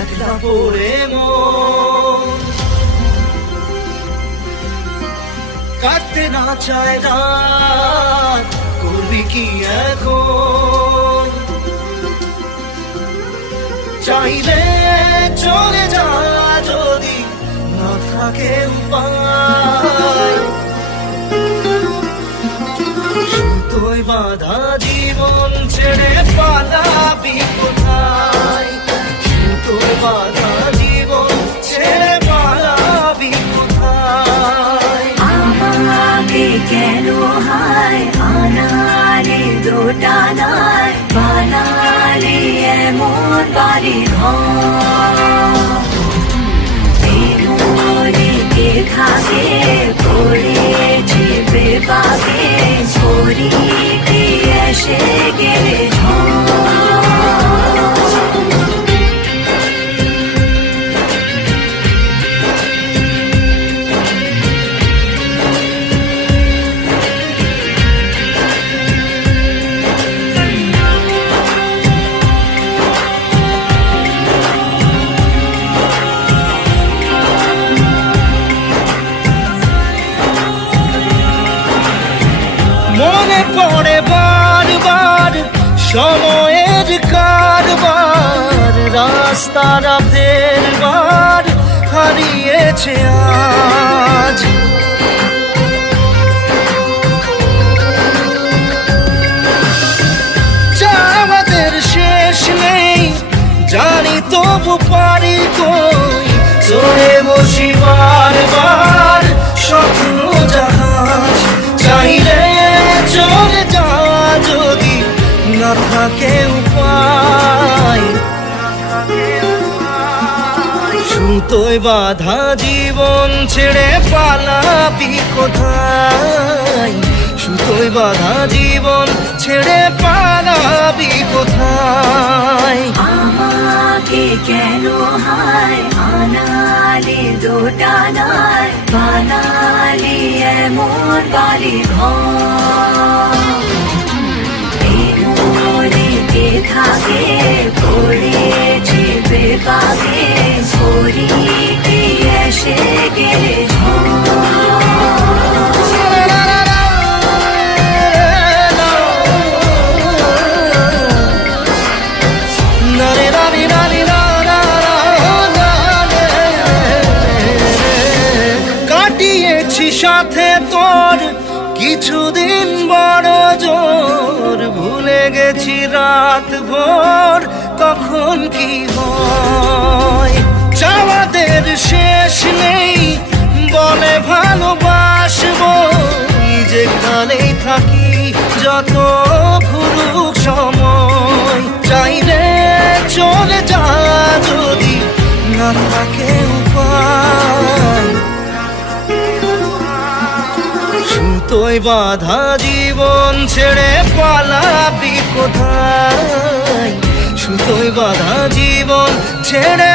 একলা পড়ে মন কাটতে না চায় রাত, করবি কি এখন? চাইলে চলে যা যদি না থাকে উপায়, সুতোয় বাঁধা জীবন ছেড়ে পালাবি কোথায়? সুতোয় বাঁধা জীবন ছেড়ে পালাবি কোথায়? আমাকে কেন হায় আনালে দোটানায় বানালে এমন বাড়ি ঘর, মনেতে থাকে পড়েছে বেপাকে ছড়িতে এসে গেলে মনে পড়ে বারবার সময়ের কারবার, রাস্তারা ফেরবার হারিয়েছে আজ। আমাদের শেষ নেই জানি, তবু পারি কই চলে বসি বারবার স্বপ্ন জাহাজ। চাইলে চলে যা যদি না থাকে উপায়, সুতোয় বাঁধা জীবন ছেড়ে পালাবি কোথায়? সুতোয় বাঁধা জীবন ছেড়ে পালাবি কোথায়? আমাকে কেন হায় আনালে দোটানায় বানালে এমন বাড়ি ঘর, মনেতে থাকে পড়েছে বেপাকে ছড়িতে এসে গেলে কাটিয়েছি সাথে তোর কিছুদিন বড় জোর, ভুলে গেছি রাত ভোর কখন কি হয়। চাওয়াদের শেষ নেই বলে ভালোবাসবো, যেখানেই থাকি যত ঘুরুক সময়। চাইলে চলে যা যদি না থাকে উপায়, সুতোয় বাঁধা জীবন ছেড়ে পালাবি কোথায়? সুতোয় বাঁধা জীবন ছেড়ে